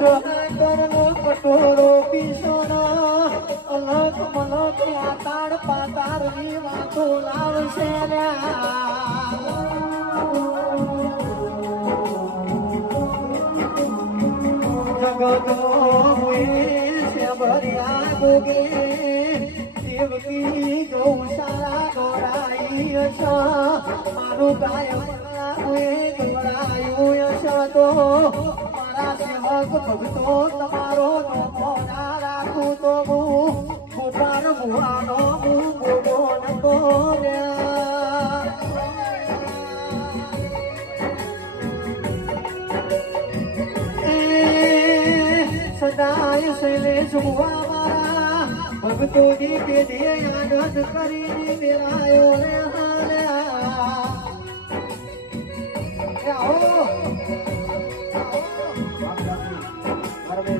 કટોરો પીસોનો અલગ મલક પાતાળ પાતાળની વાતો લાવશે જગતો છે ભર્યા ગોગે દેવકી ગૌશાળા ગોરાઈ છે મારું કાયમ ગોરાયું છે તો મારા સેવક ભક્તો તમારો નમો ના રાખું તો હું ગોપાલ ભુવાનો હું ગોગો નતો સદાય શૈલેષ ભુવા મારા ભક્તોની પેઢીએ આનંદ કરીને મેળાયો રે હાલ્યા